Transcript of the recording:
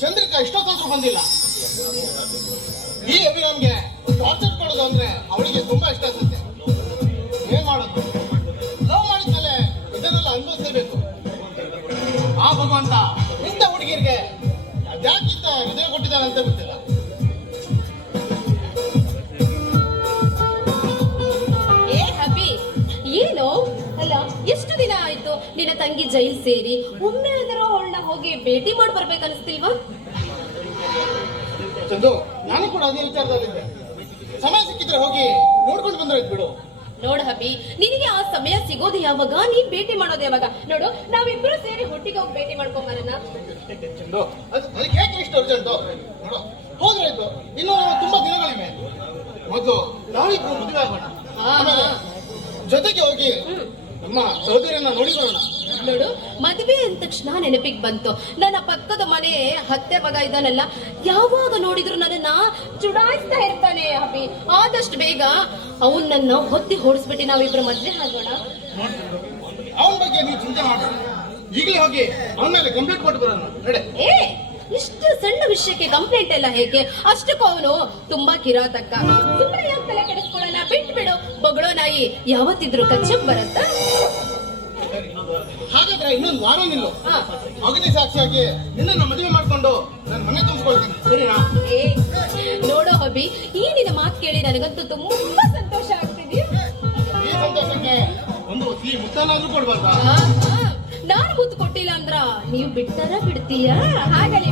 ಚಂದ್ರಿಕಾ ಇಷ್ಟೊತ್ತಾದ್ರೂ ಬಂದಿಲ್ಲ. ಈ ಅಭಿರಾಮ್ಗೆ ಟಾರ್ಚರ್ ಕೊಡೋದು ಅಂದ್ರೆ ಅವಳಿಗೆ ತುಂಬಾ ಇಷ್ಟ ಅನ್ಸುತ್ತೆ. ಏನ್ ಮಾಡೋದು? ಲವ್ ಮಾಡಿದ್ಮೇಲೆ ಇದನ್ನೆಲ್ಲ ಅನುಭವಿಸಲೇಬೇಕು. ಆ ಭಗವಂತ ಇಂಥ ಹುಡುಗಿಯರಿಗೆ ಯಾಕಿಂತ ಹೃದಯ ಕೊಟ್ಟಿದ್ದಾನೆ ಅಂತ ಗೊತ್ತಿಲ್ಲ. ಏ ಹಬಿ, ಏನು ಅಲ್ಲ, ಎಷ್ಟು ದಿನ ಆಯ್ತು ನಿನ್ನ ತಂಗಿ ಜೈಲ್ ಸೇರಿ. ಒಮ್ಮೆ ಆದರೂ ಅವಳನ್ನ ಹೋಗಿ ಭೇಟಿ ಮಾಡಿ ಬರ್ಬೇಕನ್ಸ್ತಿಲ್ವಾ? ಚಂದು, ನಾನು ಕೂಡ ಅದೇ ವಿಚಾರದಲ್ಲಿದ್ದೆ. ಸಮಯ ಸಿಕ್ಕಿದ್ರೆ ಹೋಗಿ ನೋಡ್ಕೊಂಡು ಬಂದ್ರೆ ಬಿಡು. ನೋಡು ಹಬಿ, ನಿನಗೆ ಆ ಸಮಯ ಸಿಗೋದು ಯಾವಾಗ, ನೀನ್ ಭೇಟಿ ಮಾಡೋದು ಯಾವಾಗ? ನೋಡು, ನಾವಿಬ್ರು ಸೇರಿ ಒಟ್ಟಿಗೆ ಹೋಗಿ ಭೇಟಿ ಮಾಡ್ಕೊಂಬರೋಣ. ಚಂದು, ಅದಕ್ಕೆ ಯಾಕೆ ಇಷ್ಟು ಅರ್ಜೆಂಟು? ನೋಡು, ಹೋದ್ರಾಯ್ತು, ಇನ್ನು ತುಂಬಾ ದಿನಗಳಿವೆ. ಮೊದಲು ನಾವಿಬ್ರು ಮದುವೆ ಆಗೋಣ, ಆಮೇಲೆ ಜೊತೆಗೆ ಹೋಗಿ ನಮ್ಮ ಸಹೋದರಿಯನ್ನ ನೋಡಿ ಬರೋಣ. ನೋಡು, ಮದುವೆ ಅಂದ ತಕ್ಷಣ ನೆನಪಿಗೆ ಬಂತು, ನನ್ನ ಪಕ್ಕದ ಮನೆ ಹತ್ತೆ ಮಗ ಇದ್ದಾನಲ್ಲ, ಯಾವಾಗ ನೋಡಿದ್ರು ನನ್ನನ್ನ ಚುಡಾಯಿಸ್ತಾ ಇರ್ತಾನೆ. ಹಬಿ, ಆದಷ್ಟು ಬೇಗ ಅವನನ್ನ ಹೊತ್ತಿ ಹೊಡಿಸ್ಬಿಟ್ಟು ನಾವಿಬ್ರು ಮದ್ವೆ ಆಗೋಣ. ಅವನ ಬಗ್ಗೆ ನೀವು ಚಿಂತೆ ಮಾಡೋಣ. ಈಗಲೇ ಹೋಗಿ ಅವನ ಮೇಲೆ ಕಂಪ್ಲೇಂಟ್ ಕೊಟ್ಟು ಬರೋಣ. ನಡೆ. ಏ, ಇಷ್ಟು ಸಣ್ಣ ವಿಷಯಕ್ಕೆ ಕಂಪ್ಲೇಂಟ್ ಎಲ್ಲ ಹೇಗೆ? ಅಷ್ಟಕ್ಕೂ ಅವನು ತುಂಬಾ ಕಿರಾತಕ. ಸುಮ್ಮನೆ ಯಾಕೆ ತಲೆ ಕೆಡಿಸ್ಕೊಳ್ಳೋಣ, ಬಿಟ್ಟು ಬಿಡು. ಬೊಗಳೋ ನಾಯಿ ಯಾವತ್ತಿದ್ರು ಕಚ್ಚಕ್ ಬರತ್ತ? ಹಾಗಾದ್ರೆ ಇನ್ನೊಂದು ವಾರ ನಿಲ್ಲು. ಅಗದಿ ಸಾಕ್ಷಿಯಾಗಿ ನಿನ್ನ ಮದುವೆ ಮಾಡ್ಕೊಂಡು ನನ್ನ ಮನೆ ತುಂಬಿಸ್ಕೊಳ್ತೀನಿ, ಸರಿನಾ? ಏ ನೋಡೋ ಹಬಿ, ಈ ನಿನ್ನ ಮಾತು ಕೇಳಿ ನನಗಂತೂ ತುಂಬಾ ಸಂತೋಷ ಆಗ್ತಿದ್ಯಾ. ಈ ಸಂತೋಷಕ್ಕೆ ಒಂದು ಸಿಹಿ ಮುತ್ತನಾದ್ರೂ ಕೊಡ್ಬಾರ್ದಾ? ನಾನು ಮುತ್ತು ಕೊಟ್ಟಿಲ್ಲ ಅಂದ್ರ ನೀವು ಬಿಡ್ತಾರ ಬಿಡ್ತೀಯಾ? ಹಾಗಲಿ